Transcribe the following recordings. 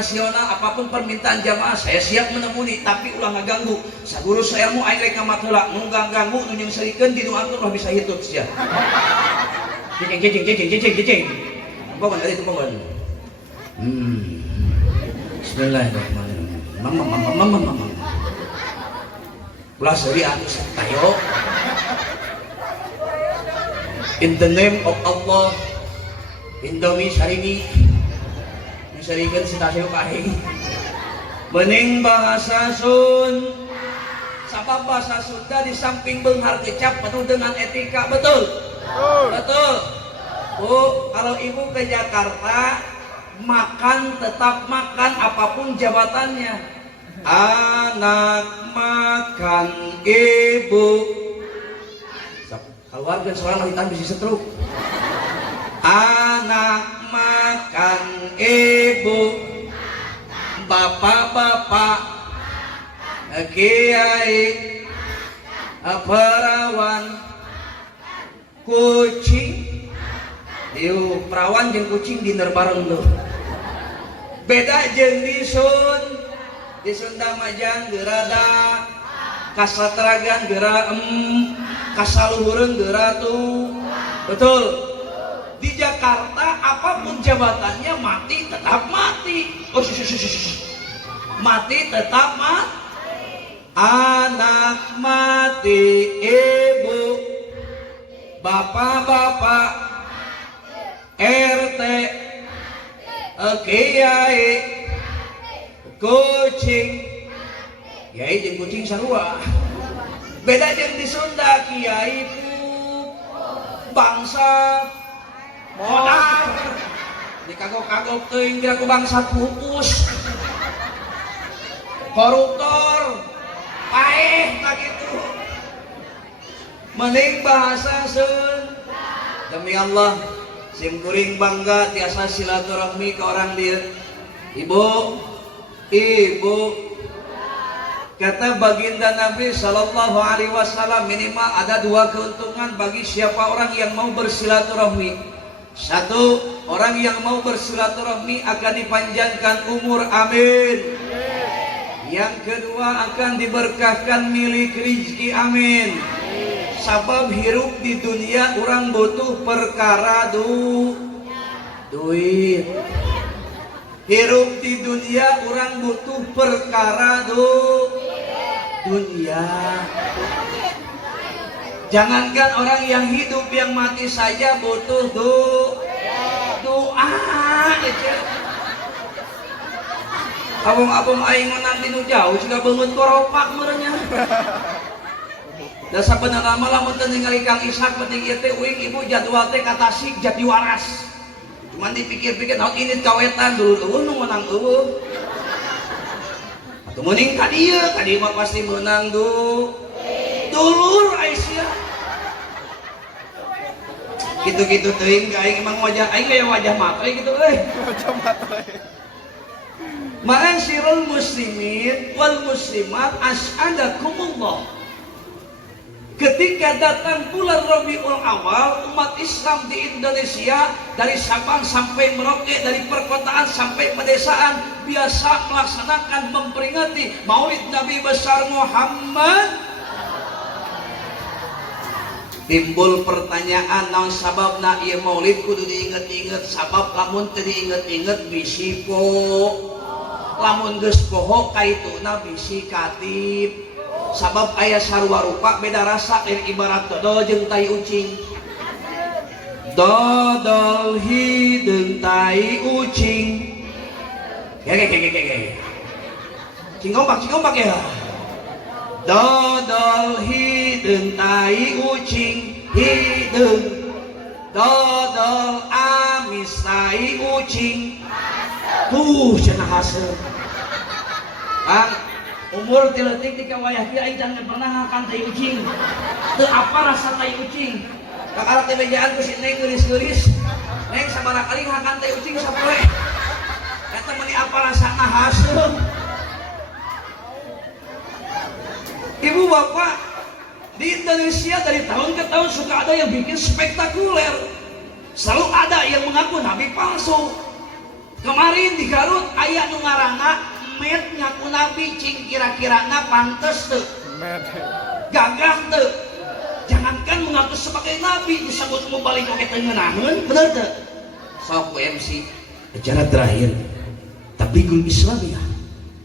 nasional, apapun permintaan jamaah saya siap menemuni, tapi ulah ngaganggu. Saguru saya mu aing rek kamat heula, nu ganggu nu jeung serikeun dinu atur ulah bisa hitut sia. Cicing. Pokon ari itu pokon. Bismillahirrahmanirrahim. Mama. Ulah seuri atuh tayo. In the name of Allah, Indomie Sarimi, misarikan si Tasyo Kahing. Bening bahasa Sun, sabab bahasa Sunda di samping benghar kecap penuh dengan etika, betul? Betul. Bu, kalau ibu ke Jakarta, makan tetap makan apapun jabatannya. Anak makan ibu. Keluarga seorang hitam bisa setruk. Anak makan ibu, bapak-bapak, kiai, perawan, kucing. Yuk, perawan jeung kucing diner bareng loh. Beda jeung di Sunda Majang gerada, kasatragan gera kasaluhureun geura tuh. Betul. Di Jakarta apapun jabatannya mati tetap mati. Oh, mati tetap mati. Anak mati ibu, bapak-bapak, RT, kiai, kucing. Kiai jeung kucing sarua. Beda jeung di Sunda, kiai bangsa modal dikagok-kagok teuing biar ku bangsa pupus koruptor paeh tak gitu. Mending bahasa Sun. Demi Allah sim kuring bangga tiasa silaturahmi ke orang dia. Ibu kata baginda Nabi Sallallahu Alaihi Wasallam, minimal ada dua keuntungan bagi siapa orang yang mau bersilaturahmi. Satu, orang yang mau bersilaturahmi akan dipanjangkan umur, amin. Yang kedua, akan diberkahkan milik rezeki, amin. Sabab hirup di dunia orang butuh perkara duit. Hirup di dunia orang butuh perkara dunia. Jangankan orang yang hidup, yang mati saja butuh doa. Abang-abang aing nanti nu jauh juga bangun koropak merenya. Da sabenerna mah lamun teu ningali Kang Ishak penting ieu teh uing ibu jadwal teh ka Tasik Jatiwaras. Cuman dipikir-pikir naon ini kawetan dulu nu menang eueuh. Atuh meuning ka dieu mah pasti menang dulur Aisyah. Gitu-gitu teuing aing emang wajah aing aya wajah matre gitu euy. Wajah matre. Ma'asyiral muslimin wal muslimat asyhadakumullah. Ketika datang bulan Rabiul Awal, umat Islam di Indonesia dari Sabang sampai Merauke, dari perkotaan sampai pedesaan biasa melaksanakan memperingati Maulid Nabi besar Muhammad. Timbul pertanyaan, naon sababna ieu Maulid kudu diinget-inget? Sabab lamun teu diinget-inget bisi po, lamun geus poho kaituna bisi katib. Sabab ayah sarua rupa beda rasa, ibarat dodol jeung tai ucing. Dodol hideung tai ucing. Ge. Cingompak ya. Dodol hideung tai ucing, hideung. Dodol amis tai ucing. Cenah haseul. Kang, umur tiletik di kawayah kia aing jangan pernah ngakan tai ucing. Teu apa rasa tai ucing. Kakak teh bejaan ku si Neng geulis-geulis. Neng sabaraha kali ngakan tai ucing sapoe. Eta meuni apa rasana haseum. Ibu bapak di Indonesia dari tahun ke tahun suka ada yang bikin spektakuler. Selalu ada yang mengaku nabi palsu. Kemarin di Garut aya nu ngaranna Met ngaku nabi cing kira-kirana pantes teu gagah teu jangankan mengaku sebagai nabi disebut mau balik oke teu ngeunaheun bener teu sok MC acara terakhir Tabligul Islamiyah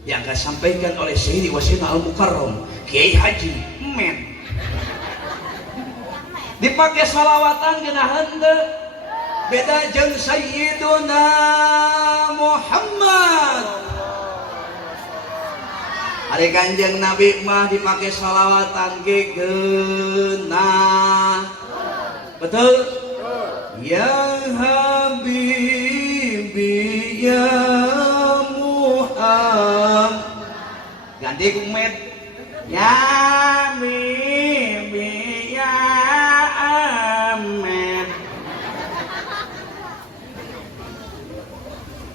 yang akan sampaikan oleh Sayyidi Wasyina Al-Mukarram Kiai Haji Met dipakai salawatan geunaheun teu beda jeung Sayyiduna Muhammad hari Kanjeng Nabi mah dipakai salawatan ge geunah betul ya Habibi ya Muhammad ganti ku Met ya Habibi ya Ahmad.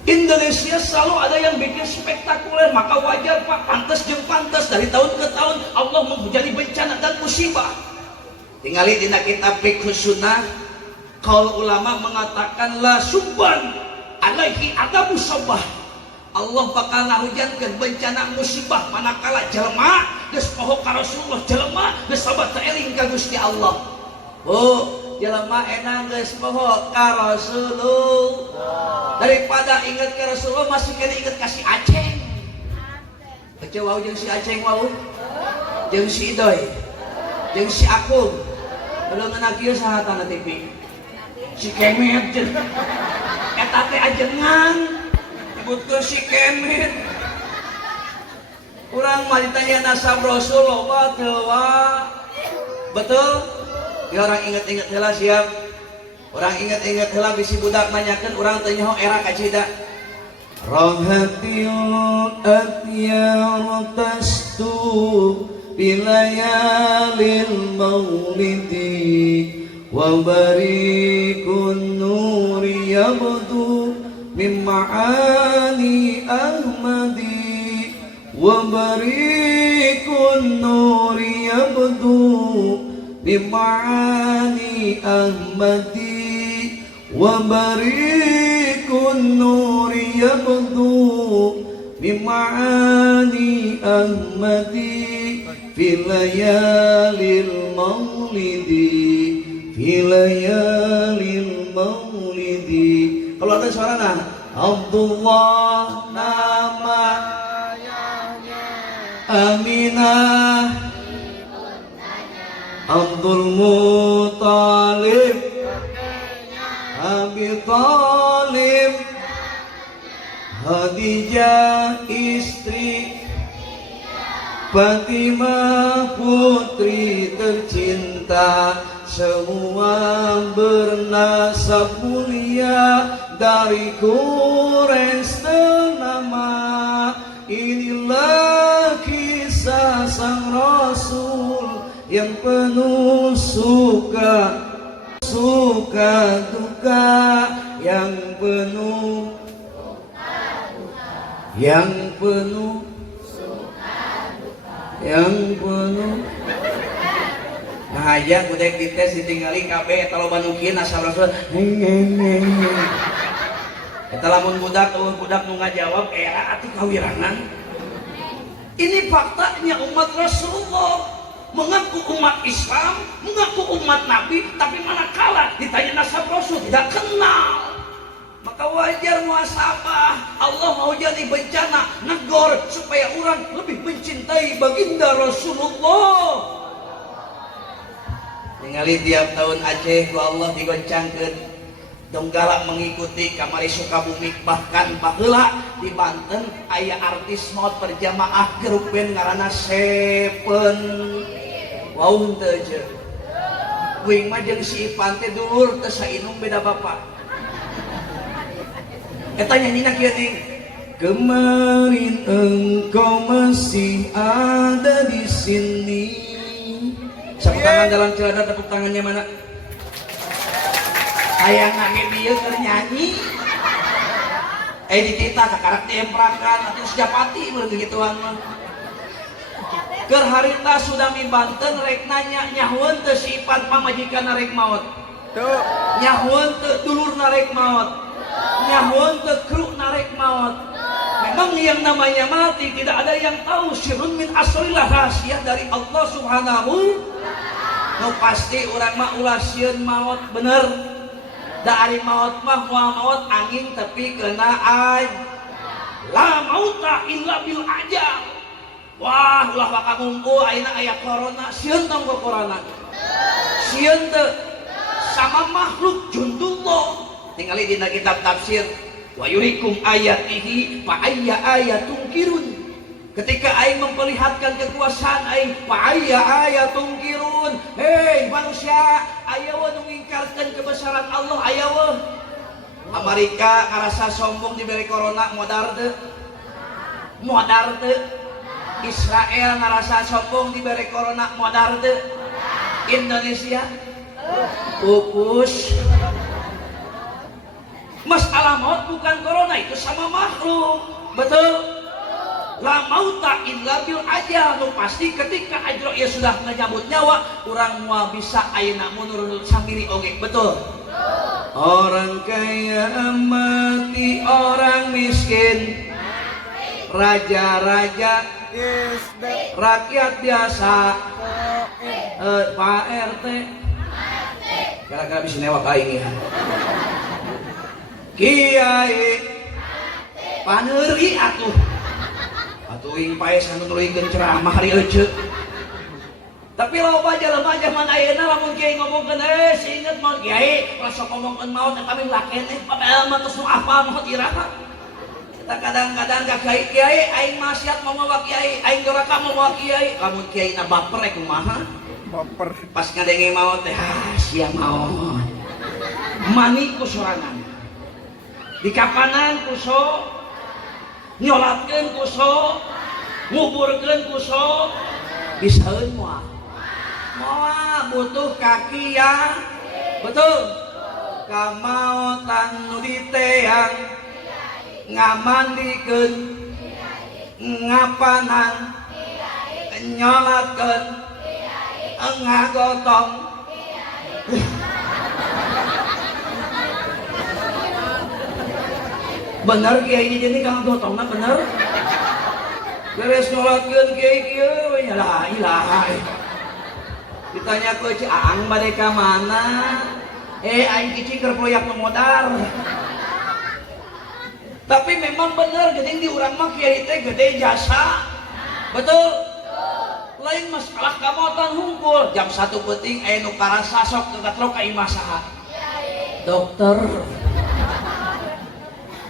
Indonesia selalu ada yang bikin spektakuler, maka wajar Pak, pantas jeung pantas dari tahun ke tahun Allah menghujani bencana dan musibah. Tinggali dina kitab Fiqh Sunnah, kaul ulama mengatakan la subban alaihi adabu sabah. Allah bakal ngahujankeun bencana musibah manakala jelema geus poho ka Rasulullah, jelema geus sabat eling ka Gusti Allah. Jelema enang geus poho ka Rasulullah daripada inget ke Rasulullah masih kena inget ka si Aceng. Baca wau jeung si Aceng wau. Jeung si Idoy. Jeung si Akung. Belum anak kieu saha tana TV. Si Kemet jeung eta teh ajengan. Nyebutkeun si Kemet. Urang mah ditanya nasab Rasul loba teu wa. Betul? Ya orang inget-inget heula siap. Orang inget-inget heula bisi budak nanyakeun urang teh nyaho era kacida. Rahatil atyar tastu bilayalil maulidi wa barikun nuri yabdu min ma'ani ahmadi wa barikun nuri yabdu min ma'ani ahmadi wa barikun nuri yabdu min ma'ani ahmadi fi layalil maulidi fi layalil maulidi. Kalau ada suara nah Abdullah nama Aminah Abdul Muttalib Abi Thalib Khadijah istri Fatimah putri tercinta semua bernasab mulia dari Quraisy ternama. Inilah kisah sang Rasul yang penuh suka duka, yang penuh nah aja budek dites ditinggali kabeh eta loba nu kieu asal Rasul eta lamun budak nu ngajawab era atuh kawirangan. Ini faktanya umat Rasulullah mengaku umat Islam, mengaku umat Nabi, tapi manakala ditanya nasab Rasul tidak kenal. Maka wajar muhasabah. Allah mau jadi bencana negor supaya orang lebih mencintai baginda Rasulullah. Ningali tiap tahun Aceh ku Allah digoncangkeun donggalak mengikuti kamari Sukabumi, bahkan baheula di Banten aya artis maot berjamaah grup band ngaranna Seven. Wow teu je. Wing mah jeung si Ipan teh dulur teu sainung beda bapak. Eta nyanyina kieu ning. Kemarin engkau masih ada di sini. Tepuk tangan dalam celana, tepuk tangannya mana? Aya ngage dieu keur nyanyi. Di kita kakarak diemprakan atuh sejapati meureun gituan mah. Keur harita Sudami Banten rek nanya nyahueun teu si Ipan pamajikanna rek maot. Teu. Nyahueun teu dulurna rek maot. Nyahun tekruk narik maut. Memang yang namanya mati tidak ada yang tahu. Sirun min asrilah, rahasia dari Allah Subhanahu. No pasti orang mah ulah sieun maut bener. Dari maut mah maut angin tapi kena air. La mauta illa bil ajal. Wah ulah baka ngumpul ayeuna aya corona, sieun tong ke corona. Sieun teu sama makhluk jundullah. Tingali dina kitab tafsir wa yurikum ayatihi fa ayya ayatun kirun. Ketika aing memperlihatkan kekuasaan aing fa ayya ayatun kirun. Hei manusia, aya we nu ngingkarkeun kebesaran Allah, aya we. Amerika ngarasa sombong diberi corona modar teu? Modar teu? Israel ngarasa sombong diberi corona modar teu? Indonesia pupus. Masalah maut bukan corona, itu sama makhluk. Betul? La mauta illa bil ajal. Nu pasti ketika ajal ia sudah menyambut nyawa, orang mau bisa ayeuna munurun samiri oge. Betul? Orang kaya mati, orang miskin raja-raja, rakyat biasa, Pak RT kira-kira bisa newak aing ya. Kiai paneuri atuh ing pae sanu nuluykeun ceramah hari ece. Tapi loba jelema zaman ayeuna lamun kiai ngomongkeun seinget mau kiai rasa ngomongkeun maut eta mah lakeneh padahal mah tos nu apal maut iraha. Kita kadang-kadang ka kiai aing maksiat momowa kiai, aing doraka momowa kiai, lamun kiai na baper kumaha? Baper. Pas ngadenge maut teh sia maut. Mani ku sorangan. Di kapanan kuso, nyolatkeun kuso, nguburkeun kuso, bisaeun moal. Moal butuh kaki ya. Betul? Kamautan nu diteang ngamandikeun ngapanan nyolatkeun ngagotong. Bener kiai ini jadi kang gotongna bener. Beres nyolatkeun kiai kieu we la ilaha. Ditanya ku Ci Aang bade ka mana? Aing kici keur proyek modal. Tapi memang bener geuning di urang mah kiai teh gede jasa. Betul? Lain masalah kamotan hungkul jam 1 peuting aya nu karasa sok kegatrok ka imah saha? Dokter.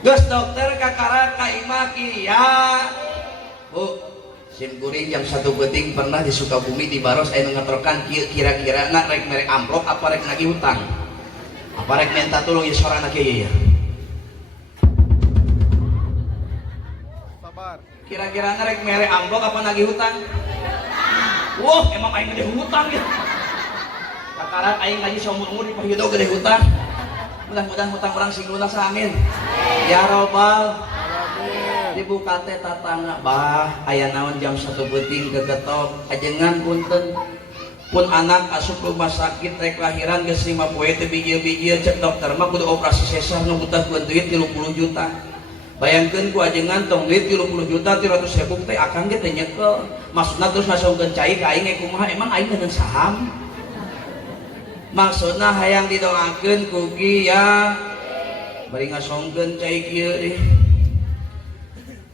Geus dokter kakara ka imah kiya. Bu, sim kuring jam 1 peuting pernah di Sukabumi di Baros aya nu ngatrokan kieu kira-kira na rek mere amplop apa rek nagih hutang? Apa rek minta tulung ieu sorana kieu ya? Sabar. Kira-kira na rek mere amplop apa nagih hutang? Wah, emang aing gede hutang ya. Kakara aing ngaji saumur-umur di pahido gede hutang. Mudah-mudahan hutang orang sing lunas amin. Ya robbal dibuka teh tatangga bah aya naon jam 1 peuting kegetok ajengan punten pun anak asup rumah sakit rek lahiran geus 5 poe teh bijil-bijil cek dokter mah kudu operasi sesar nu butuhkeun duit 30 juta. Bayangkeun ku ajengan tong duit 30 juta 300.000 teh akang ge teh nyekel. Maksudna terus ngasongkeun cai ka aing kumaha emang aing geus saham. Maksudna hayang didoakeun ku kieu bari ngasongkeun cai kieu deui.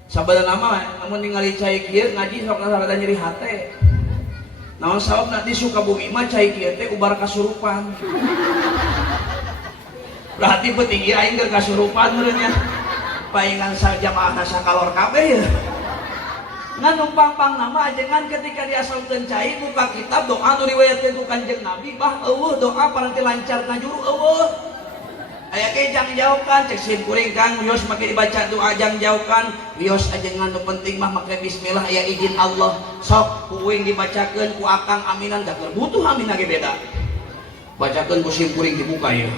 Sabenerna mah namun ningali cai kieu ngaji sok rada nyeri hate. Naon sababna di Sukabumi mah cai kieu teh ubar kasurupan. Berarti penting ieu aing keur kasurupan meureun nya. Paingan sajamaahna sakalor kabeh ya. Ngan numpang-pang nama ajengan ketika diasongkeun cai buka kitab doa nu riwayatkeun ku Kanjeng Nabi bah eueuh doa paranti lancar ngajuru eueuh. Aya ge jang jauhkan cek sim kuring Kang wios make dibaca doa jang jauhkan wios ajengan nu penting mah make bismillah aya izin Allah sok kuing dibacakeun ku akang aminan da keur butuh aminan ge beda. Bacakeun ku sim kuring dibuka ya.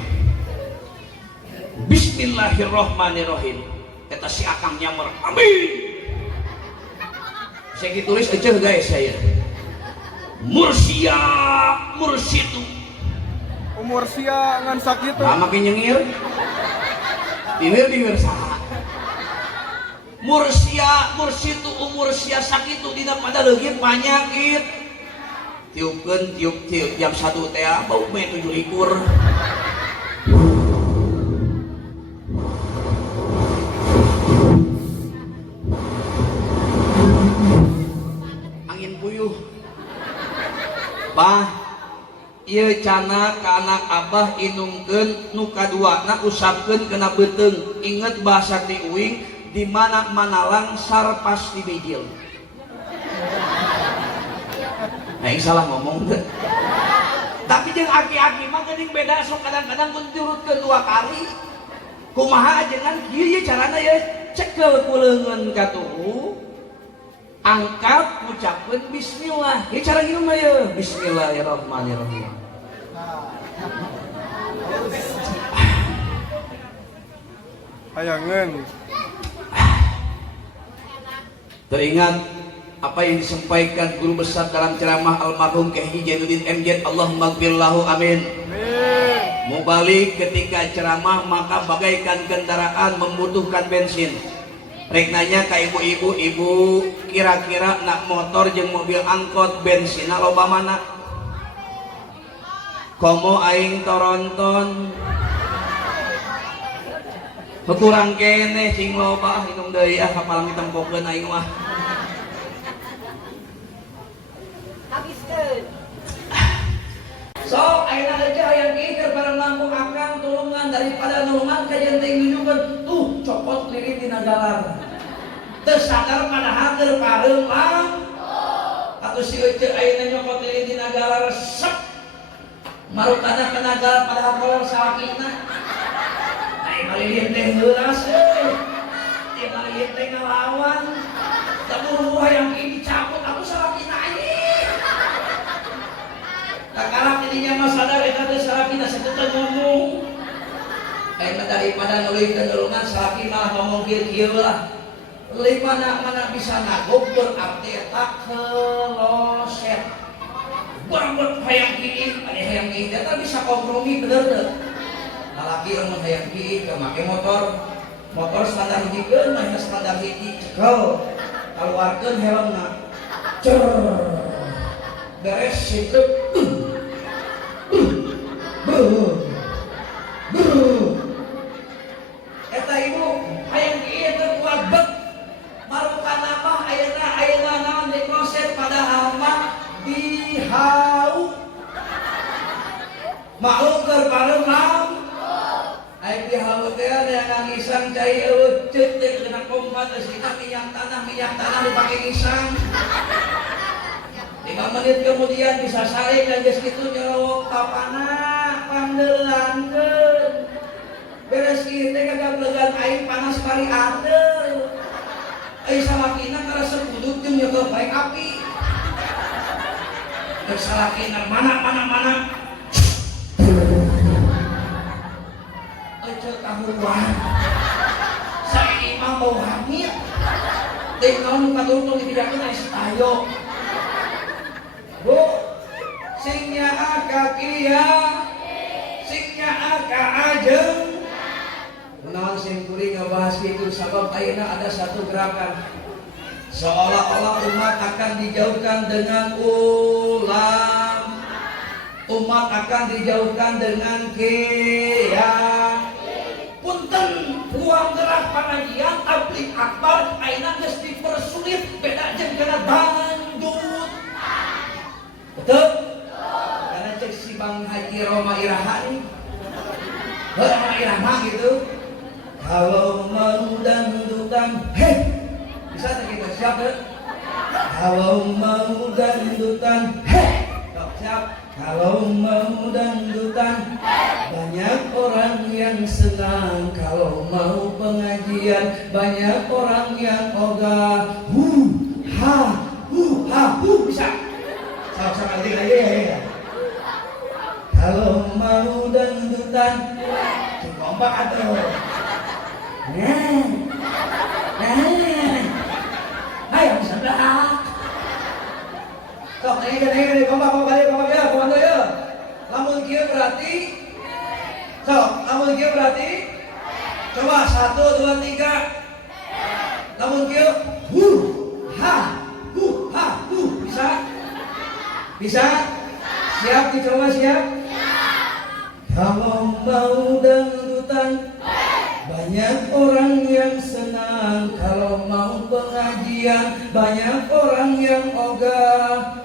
Bismillahirrahmanirrahim. Eta si akang nyamar amin. Saya tulis aja guys saya. Mursia mursitu. Umur sia ngan sakitu. Makin nyengir. Bibir saha mursia tu umur sia sakitu dina pada leugit panyakit tiupkeun tiup jam 1 teh bau meh 7 likur angin puyuh bah ieu cana ka anak abah inungkeun nu kaduana usapkeun kena beuteung inget bahasa ti uing di mana manalang sarpas di bijil. Nah, salah ngomong deh. Tapi jeung aki-aki mah geuning beda sok kadang-kadang kun diurutkeun 2 kali. Kumaha ajengan kieu ye carana ye cekel kuleungeun ka tuhu. Angkat ngucapkeun bismillah. Ieu cara kieu mah ye bismillahirrahmanirrahim. Ayangan. Teringat apa yang disampaikan guru besar dalam ceramah almarhum Kyai Jainuddin MZ Allahumma gfirlahu amin. Mubalik ketika ceramah maka bagaikan kendaraan membutuhkan bensin. Rek nanya ka ibu-ibu, ibu kira-kira nak motor jeung mobil angkot bensinna loba mana? Komo aing toronton kurang kene cing loba hinung deui ah kapalang ditempokeun aing mah habiskeun sok ayeuna aja hayang kieu keur bareng Lampung akang tulungan daripada nulungan ka jeung teh nyunyukeun tuh copot lilin dina galar teu sadar padahal keur pareum lang atuh si euceuk ayeuna nyopot lilin dina galar sep marukana kena galar padahal kolor salakina malilin teh heulas euy. Ieu malilin teh ngalawan. Taburu hayang ini dicabut aku salakina anjing. Kakalak didinya mah sadar eta teh salakina sakeuteu ngomong. Ayeuna daripada nulis kenulungan salaki malah ngomong kieu-kieu lah. Leuwih mana bisa nagok berarti eta keloset. Bambet hayang kieu, aya hayang kieu eta bisa kompromi bener teh. Lalaki lamun hayang kieu ke make motor standar hijikeun mah standar hiji cekel kaluarkeun helmna cer beres situ eta ibu hayang kieu teh kuat bet marukana mah ayeuna naon di kloset padahal mah dihau maklum keur pareum ai dihau teh ada nangisan cai eueuh ceuk teh kena kompat sina minyak tanah dipake ngisang 5 menit kemudian bisa saling dan geus kitu nyolok papana pandeulangkeun beres kieu teh kagak blegan aing panas kali adeu ai salakina karasa kudut jeung nyekel korek api geus salakina mana kahuruan saya ini mah mau hamil deh naon katurun dipidakeun aya setayo bu sing nyaaka kieu sing nyaaka ajeng naon sing kuring ngabahas kitu sabab ayeuna ada satu gerakan seolah-olah umat akan dijauhkan dengan ulam umat akan dijauhkan dengan kiai punten ruang gerak pengajian tabligh akbar ayeuna geus dipersulit beda jeung kana bandut betul karena cek si Bang Haji Roma Iraha nih Roma Iraha gitu kalau mau dangdutan bisa tak kita siap ya kalau mau dangdutan siap kalau mau dangdutan banyak orang yang senang kalau mau pengajian banyak orang yang ogah bisa sama-sama aja ya kalau mau dangdutan kompak atau ayo bisa dah kok ini kompak ya komando ya lamun kieu berarti sok lamun kieu berarti Coba 1, 2, 3. Lamun kieu. Hu ha hu ha hu. Bisa? Bisa? Siap dicoba siap? Kalau mau dangdutan banyak orang yang senang. Kalau mau pengajian banyak orang yang ogah.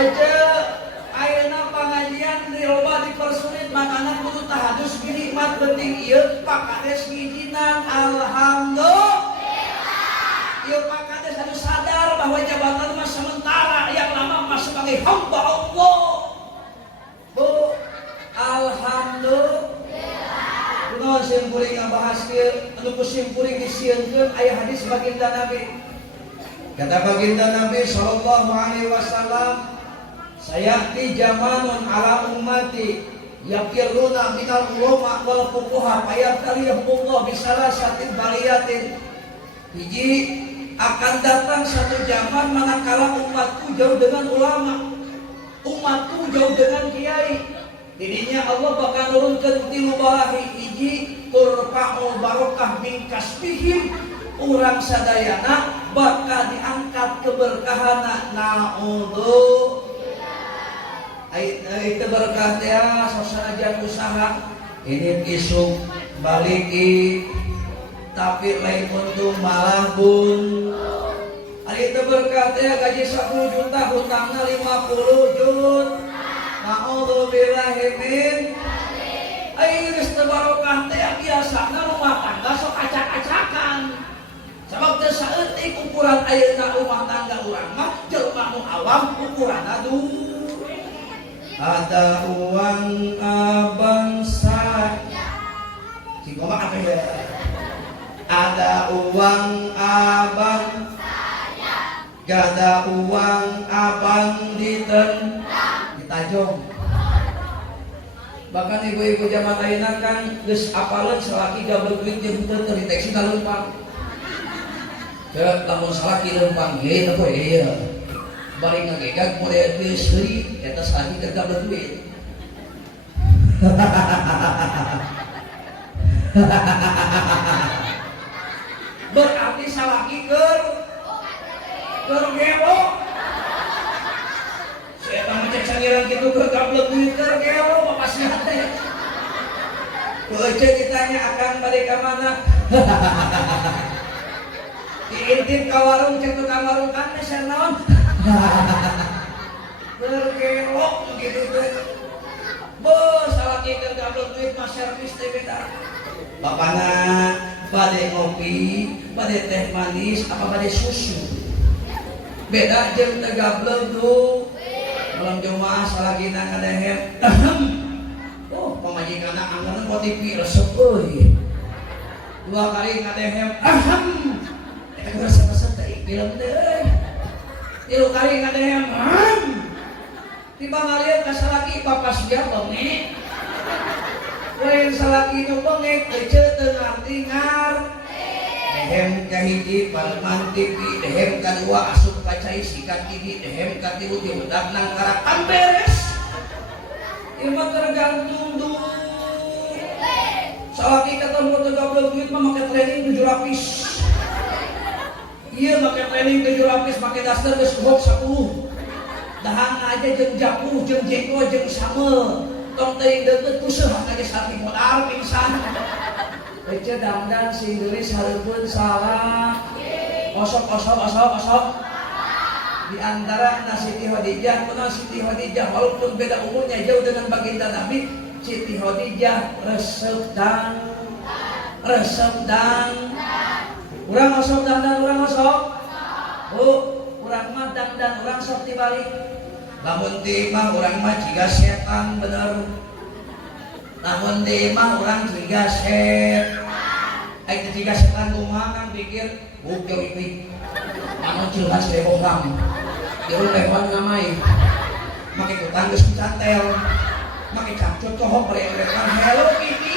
Aja ayeuna pengajian di loba dipersulit makanan kudu tahadus nikmat penting ieu Pak Kades ngijinan alhamdulillah. Ieu Pak Kades harus sadar bahwa jabatan mah sementara, yang lama mah sebagai hamba Allah. Bu, alhamdulillah. Kunaon sieun kuring ngabahas kieu anu kusim kuring disieunkeun aya hadis baginda Nabi. Kata baginda Nabi sallallahu alaihi wasallam, sayati zamanun ala ummati yaqiruna minal ulama wal fuqaha fayabtaliyahumullah bisalasatin baliyatin. Hiji, akan datang satu zaman manakala umatku jauh dengan ulama, umatku jauh dengan kiai. Didinya Allah bakal nurunkeun 3 balahi. Hiji, turfa'ul barokah min kasbihim, urang sadayana bakal diangkat keberkahana. Na'udzu itu berkah teh sosanajan usaha ini kisuk baliki tapi lain untung malah bun. Ari itu berkah teh gaji 10 juta hutangna 50 juta. Naudzubillahi min geus teu barokah teh biasana rumah tangga sok acak-acakan. Sabab teu saeutik ukuran ayeuna rumah tangga urang mah jelema nu awam ukuranna duur. Ada uang abang saya. Si ngomong apa ya? Ada uang abang saya. Gak ada uang abang ditajong. Bahkan ibu-ibu zaman ayeuna kan geus apaleun salaki gablek duit jeung teu terdeteksi ka leumpang. Teu lamun salaki leumpang ge teu poe ieu. Bari ngagegag mulai geus heuri eta salaki teh gablek duit. Berarti salaki keur gelo. Saya mah cek sangiran kitu keur gablek duit keur gelo papasihan teh. Beuceuk ditanya akan balik ka mana? Diintip ka warung cek tukang warung kan teh naon? Bergelok begitu teh. Bos salaki keur gablek duit mah servis teh beda. Bapana bade ngopi, bade teh manis, apa bade susu. Beda jeung teh gablek duit. Malam Jumat salakina ngadehem. Oh, pamajikanna anggeun po TV resep euy. 2 kali ngadehem. Eta resep-resep teh film teh euy. 3 kali ngadehem. Tiba ngalieu ka salaki papas dia bengek. Lain salaki nu bengek ece teu ngarti ngar. Dehem ka hiji palman TV, dehem ka 2 asup ka cai sikat gigi, dehem ka 3 diudak nang karakan beres. Ieu mah tergantung duit. Salaki ketemu teu gablek duit mah make training 7 lapis. Ieu make training 7 lapis make daster geus box 10. Dahang aja jeung japuh jeung jenggo jeung samel. Tong teuing deukeut tuseuh ka salaki modal pingsan. Ece dandan si gelis hareupeun salah. Osok. Di antara Siti Khadijah, kunaon Siti Khadijah walaupun beda umurnya jauh dengan baginda Nabi, Siti Khadijah resep dan urang osok dandan urang osok. Oh, urang mah dandan urang sok dibalik. Lamun teh mah urang mah jiga setan bener. Lamun teh mah urang jiga setan. Ai teh jiga setan kumaha kan pikir bukeu iki. Anu jelas teh orang. Dia lewat ngamai. Make kutang geus dicantel. Make capcut kohok brek-brekan hello Kiki.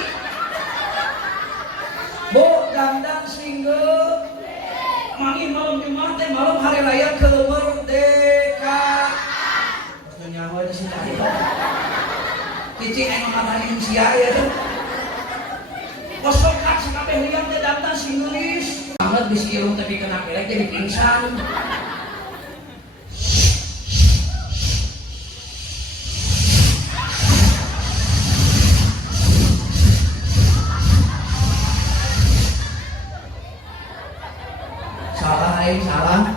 Bu dandan singgeuh. Mangin malam Jumat teh malam hari raya kemerdekaan. nang we si tadi. Cicing emang matanya sia ya tuh. Kosong kan sakabeh liam teh daftar si nulis. Banget bisi irung tapi kena pelek jadi pingsan. Salah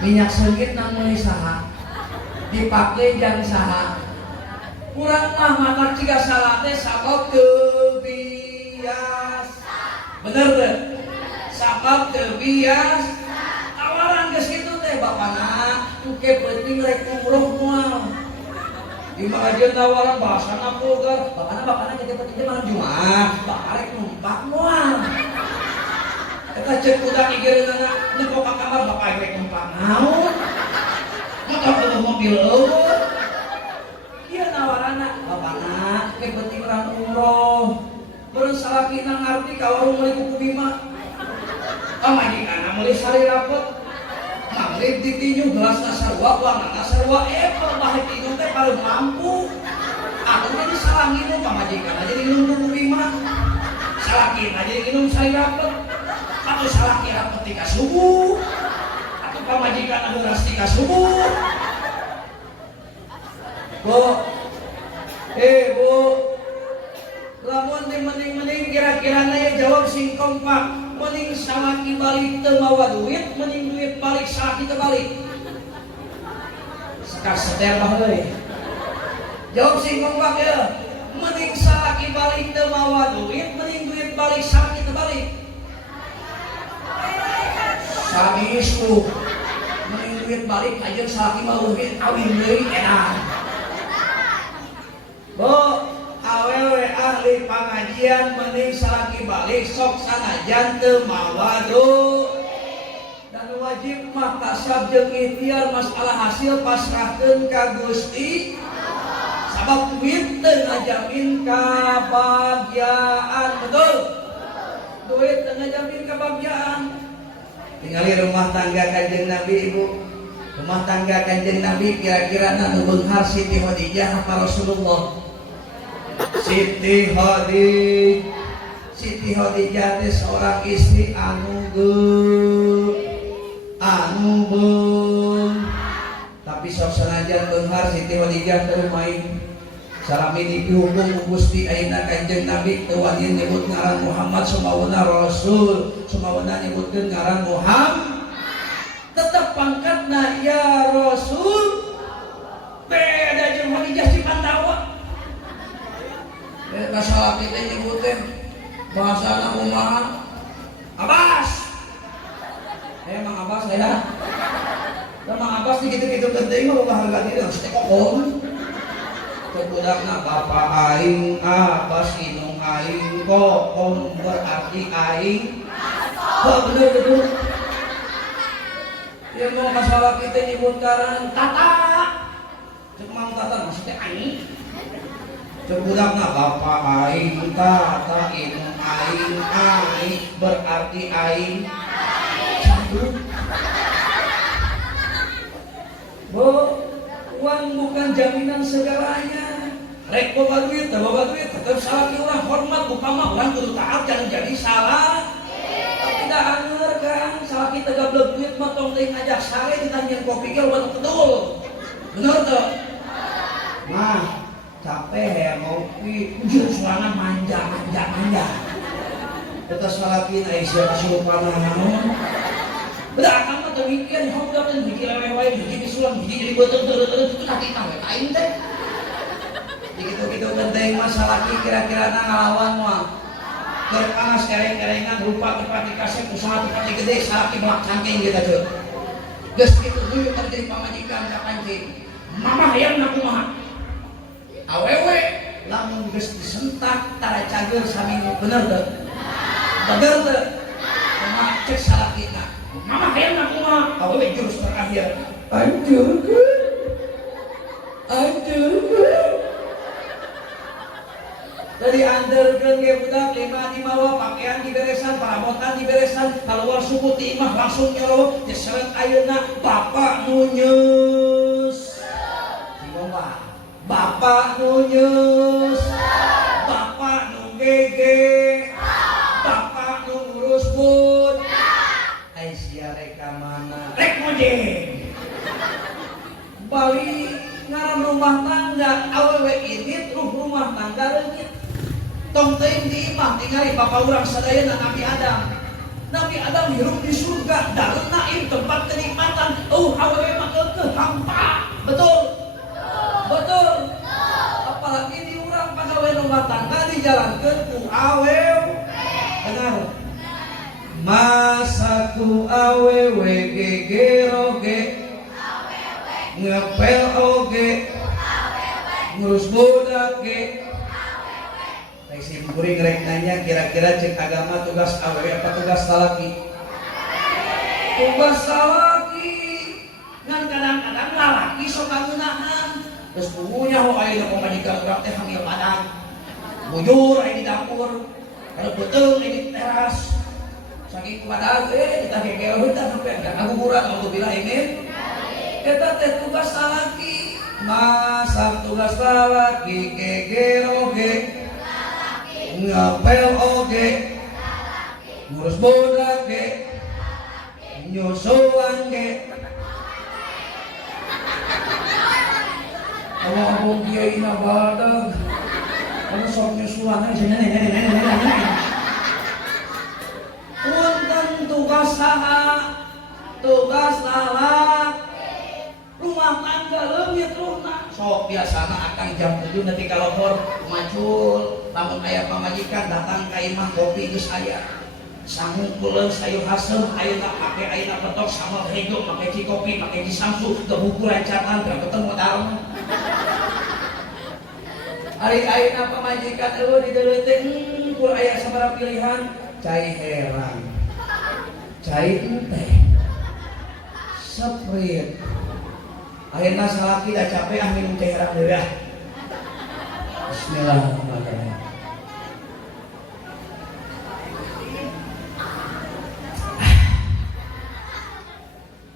minyak seungit namun saha dipakai jang saha kurang mah maka jika salah teh sabab kebias bener deh sabab kebias tawaran ke situ teh bapana tuke penting rek umroh moal di aja tawaran bahasana vulgar bapana kita penting malam Jumat bakarek numpak moal. Kita cek udah igerin anak, nepok ke kamar bapak ibu tempat naon, motor ke mobil eueuh. Iya nawaran anak, bapak nak, yang penting orang umroh. Bereun salakina ngarti ka warung meuli kuku bima. Pamajikanna meuli sari rapet. Magrib ditinju gelasna sarua, warnana sarua apple bae tinju teh paling mampu. Aku jadi salah nginum pamajikanna jadi nginum kuku bima. Salakina jadi nginum sari rapet. Atau salah kira ketika subuh atau pamajikan ahuras ketika subuh Bu lamun mending kira-kira naya jawab sing kompak mending salaki balik teu mawa duit mending duit balik salaki teu balik sekar seter baheula jawab sing kompak ya mending salaki balik teu mawa duit mending duit balik salaki teu balik sabi isu mending duit balik aja salaki mah duit kawin deui edan. Bu, awewe ahli pengajian mending salaki balik sok sanajan teu mawa dan wajib mah kasab jeung ikhtiar masalah hasil pasrahkeun ka Gusti. Sabab duit teu ngajamin kabahagiaan, betul? Duit teu ngajamin kabahagiaan. Tinggali rumah tangga Kanjeng Nabi ibu, rumah tangga Kanjeng Nabi kira-kira nu beunghar Siti Khadijah apa Rasulullah? Siti Khadijah teh seorang istri anu beung, tapi sok sanajan beunghar Siti Khadijah teu main. Salami dihukum Gusti ayeuna Kanjeng Nabi teu wani nyebut ngaran Muhammad sumawuna Rasul, sumawuna nyebutkeun ngaran Muhammad. Tetep pangkatna ya Rasul. Beda jeung Khadijah si Pandawa. Beda salah kita nyebutin bahasana kumaha? Abbas. Emang Abbas ya. Emang Abbas gitu-gitu geuting mah harga diri harus tekokon. Kebudakna bapak aing Abbas inung aing kokon berarti aing bener betul. Ya mau masalah kita nyebut karan tata cek mang tata maksudnya aing kebudakna bapak aing tata inung aing berarti aing satu. Bu, uang bukan jaminan segalanya. Rek boga duit, tetap salah orang hormat, upama orang kudu taat jangan jadi salah. Tapi tidak anger kan, salah kita gablek duit mah tong teuing ngajak sare ditanyain kopi ge buat kedul. Bener tuh? Nah, capek ya ngopi, ujur suara manja. Kita salakin Aisyah Rasulullah namun. Udah akan mah teu mikir, hongga teh biji lewe-lewe, biji disulang, biji jadi beuteung itu kaki tang lain teh. Gitu-gitu penting masalah kira-kira ngalawan mah. Keur panas kereng-kerengan rupa tepat dikasih usaha tepat gede salaki melak cangking kita tuh. Geus kitu dulu terjadi pamajikan ka kancing. Mama hayang na kumaha? Awewe lamun geus disentak tara cager sami bener teu? Bener teu? Kumaha cek salakina. Mama hayang na kumaha? Awewe jurus terakhir. Anjurkeun. Dari antarkeun ge budak lima di bawah pakaian diberesan, perabotan diberesan, keluar suku ti imah langsung nyoro, diseret ayeuna bapak nu nyeus. Bapak nu nyus, bapak nu gege, bapak nu ngurus bun. Aisyah reka mana? Rek mojeng. Bali ngaran rumah tangga, awewe ini ruh rumah tangga leungit. Tong teuing di imah tingali bapak urang sadayana Nabi Adam. Nabi Adam hirup di surga, dalam naim tempat kenikmatan. Awewe mah keukeuh hampa. Betul? Betul. Apalagi di urang pagawe rumah tangga dijalankeun ku awew. Benar. Masa ku awewe gegeroge, ngepel oge, ngurus budak ge. Si kuring rek nanya kira-kira cek agama tugas awewe apa tugas salaki? Tugas salaki. Ngan kadang-kadang lalaki sok kagunahan. Terus punya ho aya nu majikan urang teh hamil badan. Bujur aya di dapur. Kalau betul di teras. Saking kumaha kita gegeo heutan sampai ngaguguran alhamdulillah amin. Eta teh tugas salaki. Masak tugas salaki gegeroge. Ngapel oge, ngurus budak ge, nyusuan ge. Abang kiai na badag, kamu sok nyusuan aja nenek. Punten tugas saha, tugas lalak, rumah tangga leungit rumah. Sok biasana akang jam 7 nanti kalau hor macul. Lamun aya pamajikan datang ka imah kopi geus aya. Sangungkuleun sayur haseuh ayeuna make ayeuna petok sama hego make ci kopi make ci samsu teu ukuran catan teu ketemu modal. Ari ayeuna pamajikan eueuh di deleuteung kur aya sabaraha pilihan cai herang. Cai teh. Sprite. Ayeuna salaki da capek minum cai herang deui ah. Bismillahirrahmanirrahim.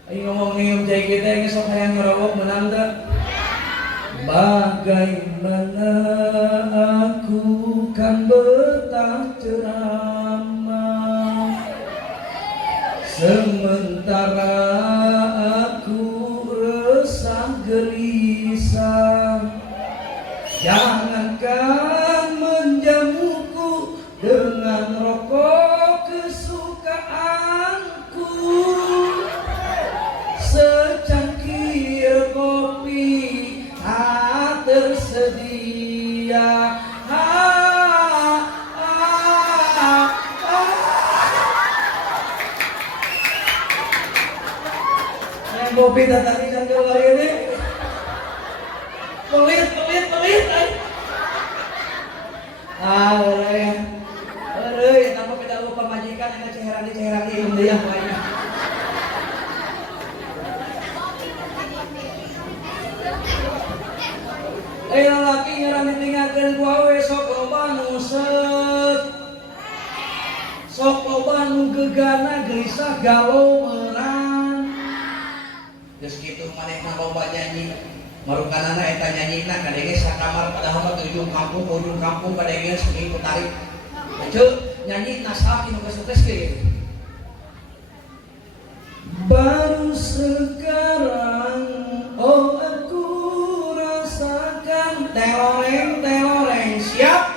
Ayo ngomong ngium cai kita yang sok hayang ngerokok menang teu? Bagaimana aku kan betah ceramah sementara aku resah gelisah. Jangankan menjamuku dengan rokok kesukaanku, secangkir kopi tak tersedia. Yang kopi datang di keluar ini. Pelit. Eueuh, eta mah beda lupa majikan aya ceheran ieu deui ah lainnya. Lalaki ngarang ditinggalkeun ku awewe sok loba nu seut. Sok loba nu gegana gelisah galau meurang. Geus kitu manehna loba nyanyi. Marukanana eta nyanyina kadenge sakamar padahal mah ujung kampung kadenge sering kutarik. Ceu nyanyi nasalaki nu geus tes ge. Baru sekarang aku rasakan teloreng siap.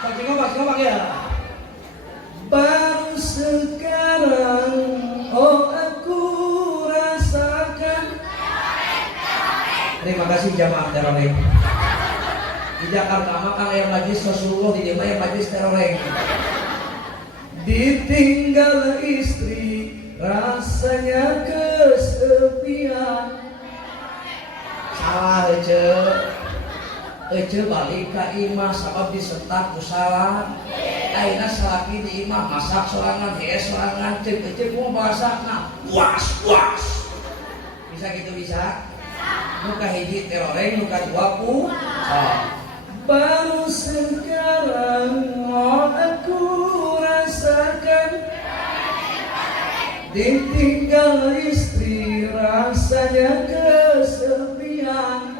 Sok ngomong ya. Baru sekarang aku rasakan. Terima kasih jamaah teroreng. Di Jakarta mah kan aya majlis Rasulullah, di dieu aya majlis teroreng. Ditinggal istri rasanya kesepian. Salah ece balik ka imah sabab disetak ku salah. Ayeuna salaki di imah masak sorangan, hee sorangan, cek kumaha bahasana? Was. Bisa gitu bisa? Nuka hiji teroreng, nuka dua baru sekarang mau aku rasakan ditinggal istri rasanya kesepian.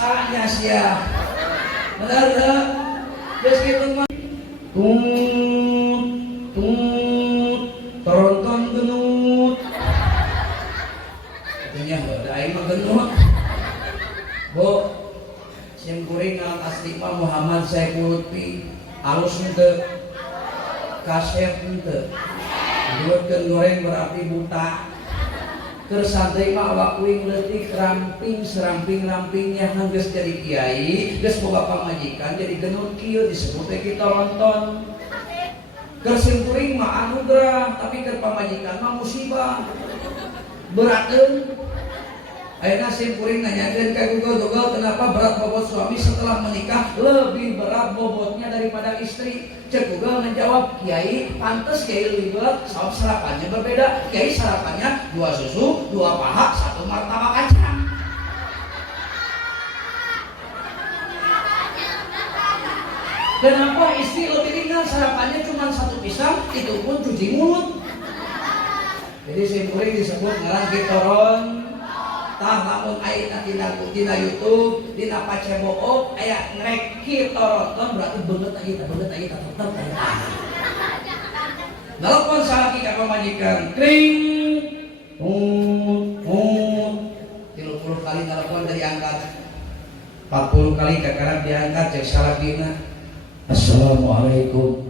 rasanya sia. Bener deh. Geus kitu mah. Tut toronton genut. Katanya da aing mah genut. Bu, sim kuring ngaran asli mah Muhammad Saiful Lutfi. Alus henteu. Kasep henteu. Dieukeun goreng berarti buta. Keur santri mah awak kuing leutik ramping seramping-rampingnya geus jadi kiai, geus boga pamajikan jadi genut kieu disebut teh kita nonton. Keur sim kuring mah anugerah, tapi keur pamajikan mah musibah. Berateun. Ayeuna sim kuring nanyakeun ka Google kenapa berat bobot suami setelah menikah lebih berat bobotnya daripada istri. Cek Google menjawab, Kiai pantes Kiai lebih berat sebab sarapannya berbeda. Kiai sarapannya 2 susu, 2 paha, 1 martabak kacang. Kenapa istri lebih ringan sarapannya cuma 1 pisang, itu pun cuci mulut. Jadi sim kuring disebut ngaran kitoron. Tah lamun ayeuna dina YouTube, dina Pacebook aya ngrek kitoronton berarti beungeut aya tetep aya. Nelpon salaki ka pamajikan, kring. 30 kali nelpon dari angkat. 40 kali kakarap diangkat cek salakina. Assalamualaikum.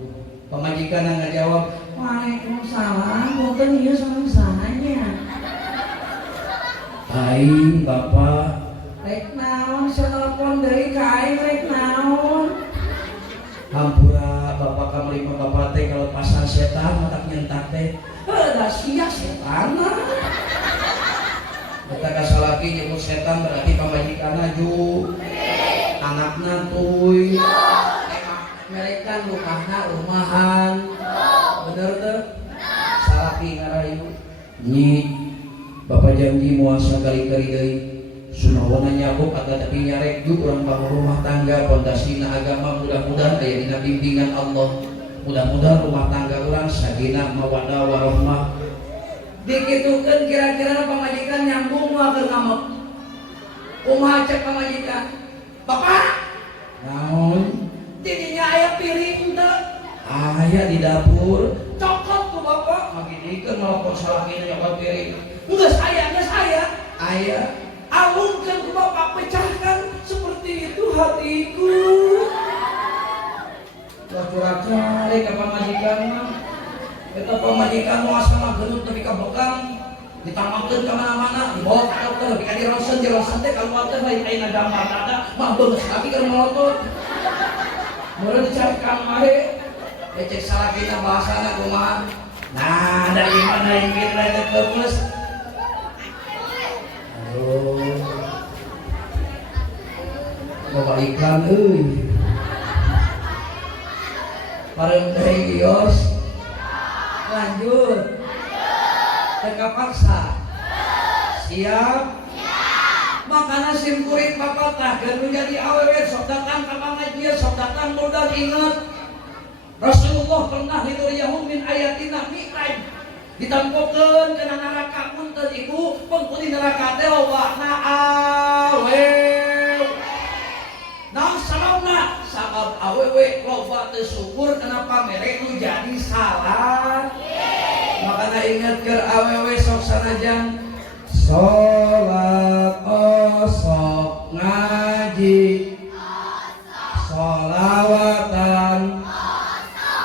Pamajikan ngajawab, "Waalaikumsalam, boten ieu sangsanya." Aing bapak rek naon senelpon deui ka aing rek naon. Hampura bapak ka meulima bapak teh kalau pasar setan matak nyentak teh. Da sia setan mah. Eta ka salaki nyebut setan berarti pamajikanna ju. Anakna tuy. Merekan rumahna rumahan. Bener teh? Salaki ngarayu. Nyi Bapak janji muasa kali-kali deui sunawana nyabuk aga tapi nyarek ju urang bangun rumah tangga pondasina agama mudah-mudahan aya dina bimbingan Allah. Mudah-mudahan rumah tangga urang sakinah mawaddah warahmah. Dikitukeun kira-kira pamajikan nyambung moal keur ngamuk. Kumaha cek pamajikan? Bapak, naon? Didinya aya piring teu? Aya di dapur. Cokot ku bapak, magidikeun nelpon salakina nyokot piring. Enggak saya, ayah. Alungkan ke bapak pecahkan seperti itu hatiku. Curhat-curhat ke pamajikan mah. Eta pamajikan mau asal genut tapi kabekang, ditamakeun ka mana-mana, dibawa ka dokter tapi ka dirosen teh kalau teh lain ayeuna damar ada, mah beungeus lagi keur melotot. Mulai dicari kamari, cek salakina bahasana kumaha. Nah, dari mana yang kita terus? Bapak iklan euy. Pareng teh gios. Lanjut. Teka paksa. Siap. Makana sim kuring papatah keur menjadi awewe sok datang ka pangajian, sok datang modal ingat. Rasulullah pernah liduriyahum min ayatina mi'raj. Ditampokeun kana neraka punten ibu, pengkuli neraka teh lobana awewe. Naon sababna? Sabab awewe loba teu syukur kana pamere nu jadi salah. Makana inget keur awewe sok sanajan salat sok ngaji sholawatan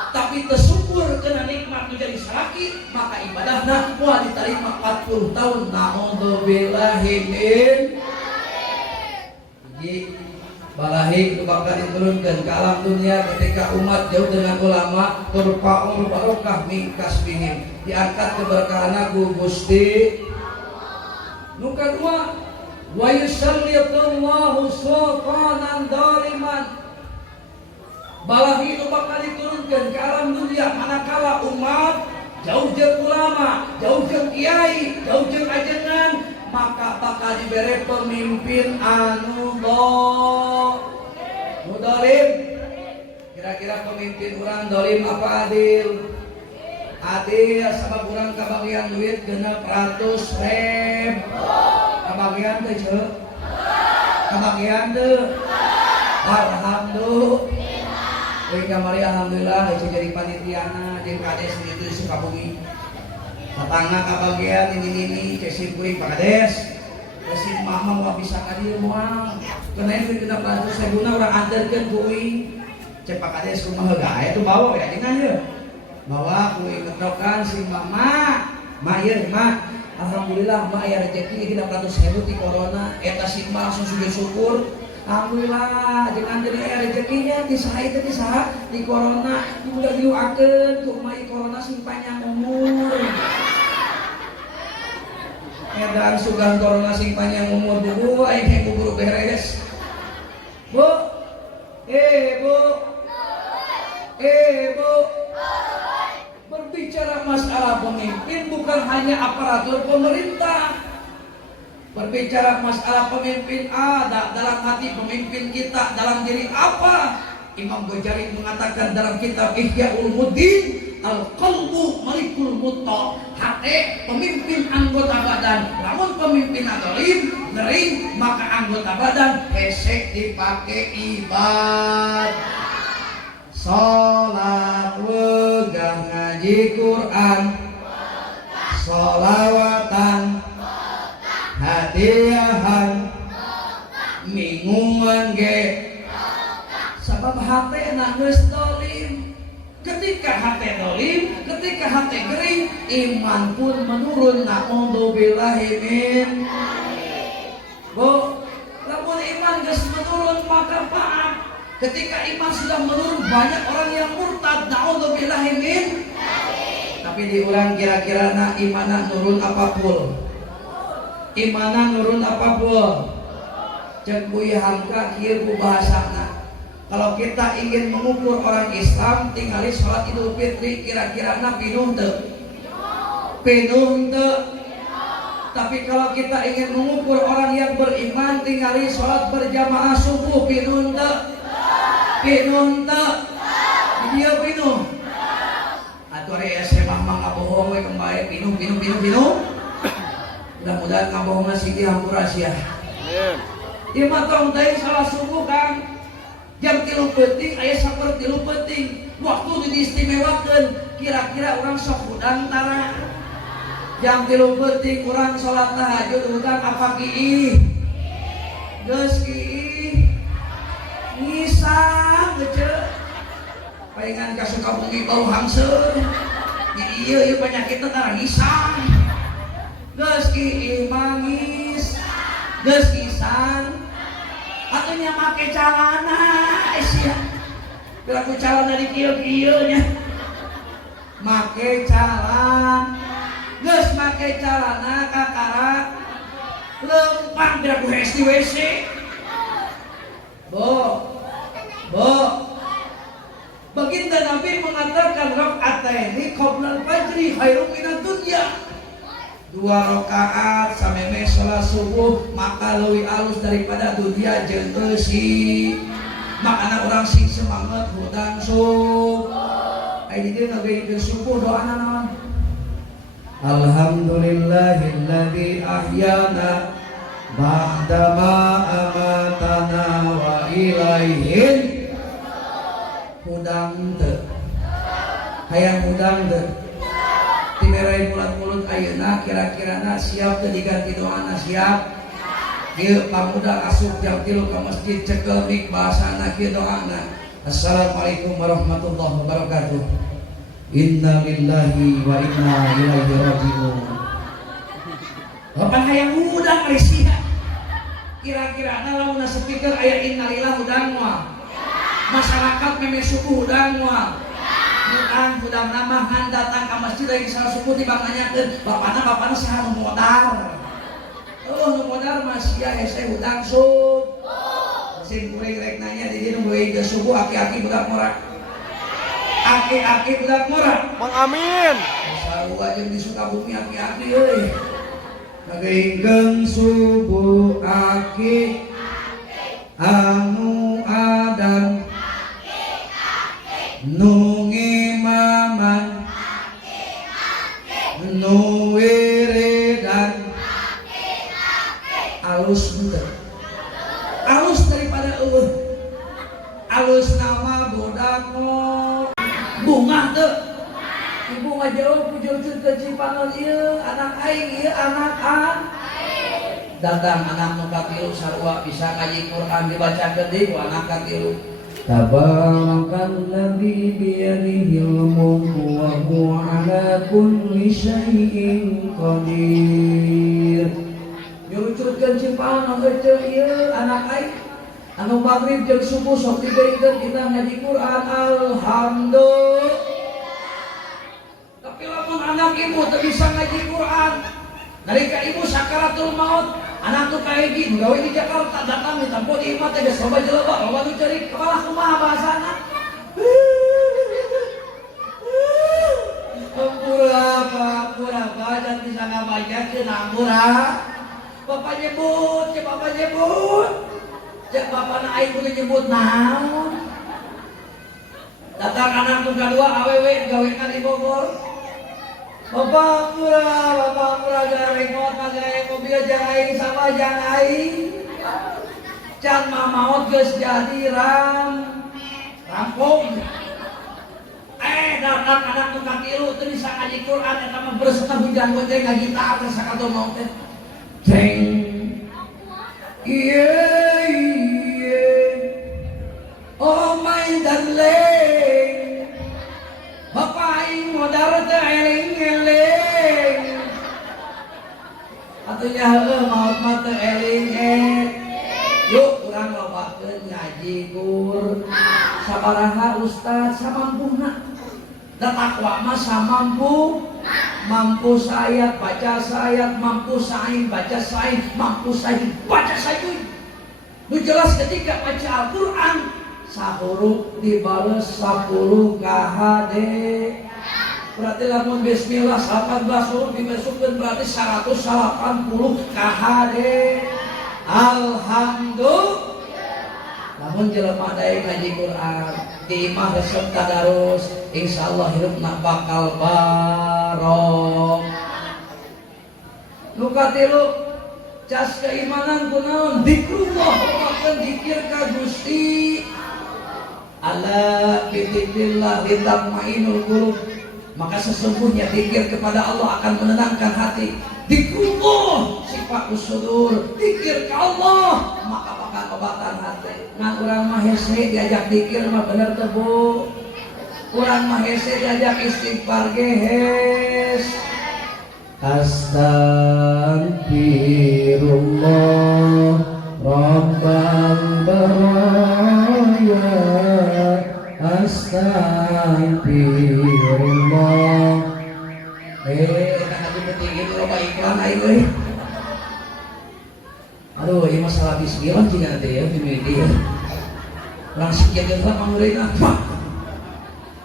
tapi tersyukur kena nikmat menjadi salaki maka ibadahna moal diterima 40 tahun. Naudzubillahi min balahi itu bakal diturunkan ke alam dunia ketika umat jauh dengan ulama turfa'ul barokah min kasbihim, diangkat keberkahan ku Gusti. Nu kadua wa yusallitullahu sultanan daliman, balahi itu bakal diturunkan ke alam dunia manakala umat jauh jeung ulama, jauh jeung kiai, jauh jeung ajengan, maka bakal diberi pemimpin anu dolim. Kira-kira pemimpin urang dolim apa adil? Adil sabab urang kabagian duit 600.000. Kabagian teh ceuk. Kebagian tuh. Alhamdulillah. Kamari alhamdulillah itu jadi panitiana jeung kades itu Sukabumi. Tatangna kabagian ini cek kuring Pak Kades. Kasih mama mau bisa ka dieu moal. Kenain ke 600.000 urang anterkeun kuring. Cek Pak Kades kumaha gae tuh bawa ya jeung ieu. Bawa kuring ketokan si mama. Ma ieu ma. Alhamdulillah ma aya rezeki 600.000 ti corona eta si ma langsung sujud syukur. Alhamdulillah jangan jadi aya rezekinya di saha itu di saha di corona udah diuakeun ku mai corona sing panjang umur. Edan sugan corona sing panjang umur bu aing he buru beres. Bu. Bu. Berbicara masalah pemimpin bukan hanya aparatur pemerintah. Berbicara masalah pemimpin ada dalam hati pemimpin kita, dalam diri apa? Imam Ghazali mengatakan dalam kitab Ihya Ulumuddin, al-qalbu malikul mutta. Hati pemimpin anggota badan. Namun pemimpin adolim, nering, maka anggota badan hesek dipakai ibadah. Salat wegah ngaji Quran, salawatan, hadiahan, minguman ge. Sebab hati geus dolim. Ketika hati dolim, ketika hati kering, iman pun menurun. Na'udzubillahi min. Bu, lamun iman geus menurun maka maaf. Ketika iman sudah menurun, banyak orang yang murtad. Na'udzubillahi min. Tapi diulang kira-kira imanan nurun apapun. Imanan nurun apapun. Cek Buya Hamka kieu ku bahasana. Kalau kita ingin mengukur orang Islam, tinggali sholat Idul Fitri kira-kira pinuh teu? Pinuh teu? Tapi kalau kita ingin mengukur orang yang beriman, tinggali sholat berjamaah subuh pinuh teu? Pinuh teu? Dia pinuh. Atuh ari SMA mah ngabohong we kembali pinuh. Mudah-mudahan kamu masih dihampura sia. Ieu mah tong teh salah subuh Kang. Jam 3 penting aya saper 3 penting. Waktu diistimewakeun. Kira-kira urang sok hudang tara. Jam 3 penting urang salat tahajud hudang apa kieu? Geus kieu. Ngisang geuceu. Palingan ka Sukabumi bau hamseur. Ieu penyakitna tara ngisang. Geus kieu mangis. Geus kisan. Atunya make calana sia. Bila ku calana di kieu-kieu nya. Make calana. Geus make calana kakara. Lempang bila ku hes di WC. Bo. Baginda Nabi mengatakan rakaataini qabla al-fajri khairun minad dunya. 2 rakaat sameme salat subuh maka leuwih alus daripada dunia jeung eusi. Makana urang sing semangat hudang subuh. Ai dieu ngabeikeun subuh doana naon? Alhamdulillahilladzi ahyana ba'dama amatana wa ilaihin. Hudang teu? Hayang hudang teu? Timerai mulut-mulut ayeuna kira-kira siap teu diganti doana siap? Ieu pamuda asup jam 3 ka masjid cekel mik bahasana kieu doana. Assalamualaikum warahmatullahi wabarakatuh. Inna lillahi wa inna ilaihi raji'un. Bapak hayang hudang we sia. Kira-kira lamun speaker aya innalillahi hudang moal. Masyarakat meme suku hudang moal. Hudang nama han datang ke masjid dari salah suku timbang nanyakeun bapana saha nu modal. Nu modal mah sia hese hudang sub. Sing kuring rek nanya di dieu beuy ge suku aki-aki budak murah. Aki-aki budak murah. Mang Amin. Sarua jeung di Sukabumi aki-aki euy. Ngageingkeun subuh aki anu adan nu ngimaman nu wiridan alus henteu alus nama budakmu bunga tuh ibu ngajauh pujul ke Cipanon ieu anak aing ieu anak datang anak nu katilu sarua bisa ngaji Quran dibacakeun deui ku anak katilu Tabarakalladzi biyadihil mulku wa huwa ala kulli syai'in qadir. Nyucutkeun Cipanon geuceuk ieu anak aing anu maghrib jeung subuh sok dibeungkeun kita ngaji Quran alhamdulillah. Tapi lamun anak ibu teu bisa ngaji Quran, nalika ibu sakaratul maut, anak tuh kayak gini, gawe di Jakarta datang di tempat imah teh geus loba jelema, loba nu cari kepala kumaha bahasana. Pura-pura dan bisa ngabajakeun ampura. Bapak nyebut, cek bapak nyebut. Cek bapak na aing kudu nyebut naon. Datang anak tuh kadua awewe gawean di Bogor. Bapak pura jangan remote, jangan mobil, jangan aing sama jangan aing. Can mamaot geus jadi rampung. Datang anak nu katilu teu bisa ngaji Quran eta mah beresna hujan gonceng ngaji taat sakatu maot teh. Jeng. Iye. Oh my darling. Bapak aing modar teh eling-eling. Atunya heueuh maot mah teu eling. Yuk urang lobakeun ngaji Qur. Sabaraha ustaz samampuna. Da takwa mah samampu. Mampu saya baca sayat, mampu saing baca saing, mampu saing baca saing. Nu jelas ketika baca Al-Qur'an sahuruf dibales 10 KHD. Berarti lamun bismillah 18 huruf dimasukeun berarti 180 KHD. Alhamdulillah. Namun jelema dae ngaji Quran di imah resep tadarus insyaallah hirupna bakal barok. Nu katilu cas keimanan kunaon zikrullah makan zikir ka Gusti. Ala bidzikrillah tatmainul qulub. Maka sesungguhnya zikir kepada Allah akan menenangkan hati. Zikrullah sifat usudur, zikir ke Allah maka bakal obatan hati. Ngan urang mah hese diajak zikir mah bener teu Bu. Urang mah hese diajak istighfar ge hes. Astagfirullah Rabbal baraya. Astagfirullah. Tinggi loba iklan aing euy. Aduh, ieu masalah bismillah cenah teh ya di media. Langsung jadi pamurina.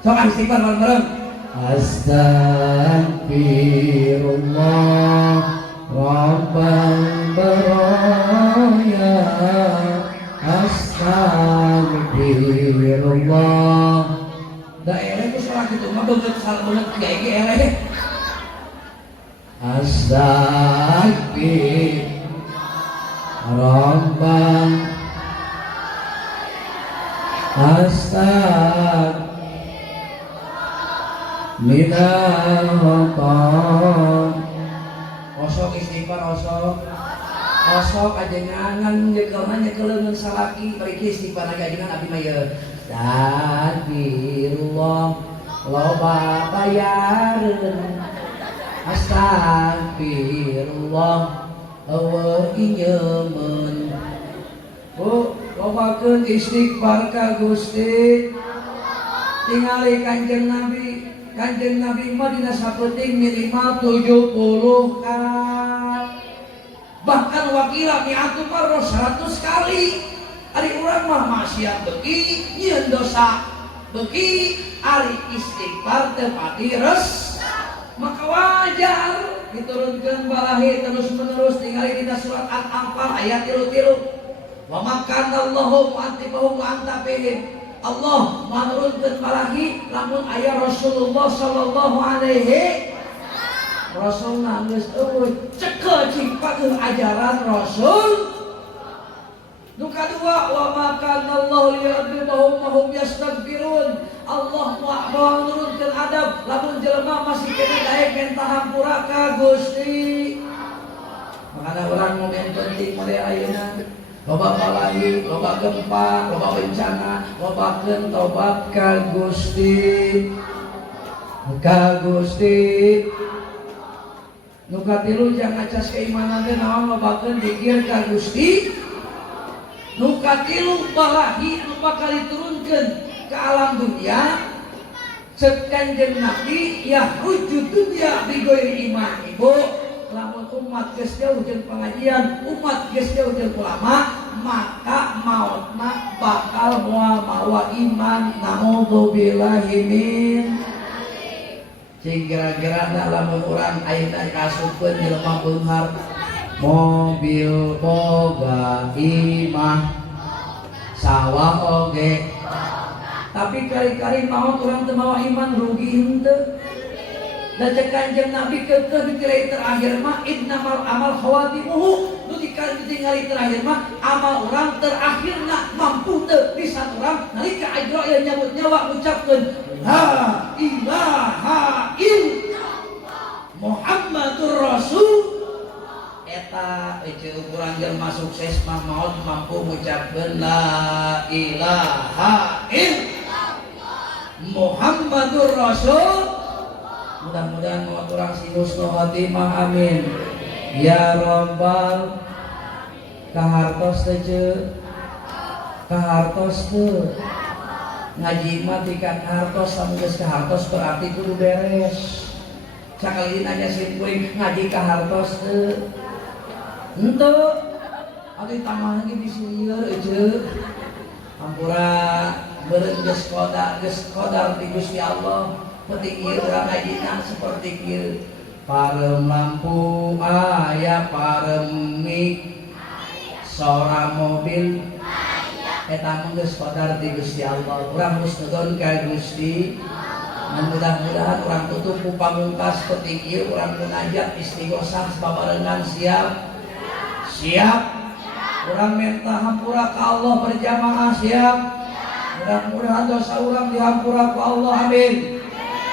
Sok istighfar bareng-bareng. Astagfirullah Rabbal baraya. Astagfirullah. Daerah ku salah kitu mah beungeut salah beungeut kiai ge eleh. Astagfirullah minal khata. Osok istighfar osok ajengan nyekelna nyekeleun salaki bari istighfar ajengan abi mah ye astagfirullah loba bayareun. Astagfirullah eueuh inyeun. Bu, lobakeun istighfar ka Gusti. Tingali Kanjeng Nabi mah dina sapenting minimal 70 kali. Bahkan wakila mi'atu marrah 100 kali. Ari urang mah maksiat beuki, nyieun dosa beuki, ari istighfar teu pati res. Maka wajar diturunkan balahi terus menerus tinggali dina surat Al-Anfal ayat 33. Wa makanallahu mu'antibahum wa anta fihim. Allah menurunkan balahi lamun aya Rasulullah sallallahu alaihi Rasul nangis eueuh cekel cing pakeun ajaran Rasul. Nu kadua wa ma kana Allah liyadhibahum wa hum yastaghfirun. Allah mau nurunkeun adab lamun jelema masih kena daek mentah hampura ka Gusti. Makana urang nu penting mulai ayeuna loba balahi, loba gempa, loba bencana, lobakeun tobat ka Gusti. Ka Gusti. Nu katilu jangan acas keimanan teh naon lobakeun zikir ka Gusti. Nu katilu balahi nu bakal diturunkeun ke alam dunia cek Kanjeng Nabi ya rujuk dunia bi ghairi iman. Ibu lamun umat geus jauh jeung pengajian, umat geus jauh jeung ulama, maka mautna bakal moal mawa iman. Naudzubillahi min. Cing gara-gara lamun urang ayeuna kasupkeun jelema beunghar mobil boga imah sawah oge tapi kali-kali maut urang teu mawa iman rugi henteu. Da cek Kanjeng Nabi keukeuh di terakhir mah innamal amal khawatimuhu. Nu ditinggali terakhir mah amal urang terakhirna mampu teu bisa urang nalika ajra nyabut nyawa ngucapkeun la ilaha illallah Muhammadur Rasul. Eta ukuran jelema sukses mah maut mampu ngucapkeun la ilaha illallah Muhammadur Rasul. Mudah-mudahan maut urang si husnul khotimah amin. Ya Rabbal kahartos teh ceuk kahartos teu ngaji mah tika kahartos lamun geus kahartos berarti kudu beres. Sakali nanya simpuing ngaji kahartos teu henteu atuh tamah lagi disieur ceuk hampura beureum geus qadar di Gusti Allah. Penting ieu urang ngajina seperti kieu parem lampu aya parem mik sora mobil eta mah geus qadar di Gusti Allah. Urang husnudon ka Gusti. Mudah-mudahan urang tutup ku pamungkas penting ieu urang munajat istighosah babarengan siap. Siap. Urang minta hampura ka Allah berjamaah siap. Mudah-mudahan dosa urang dihampura ku Allah amin.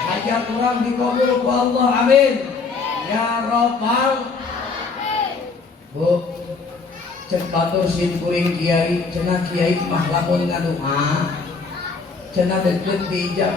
Hajat urang dikabul ku Allah amin. Ya Rabbal Bu cek batur sin kuring kiai cenah kiai mah lamun ngadoa cenah deukeut diijab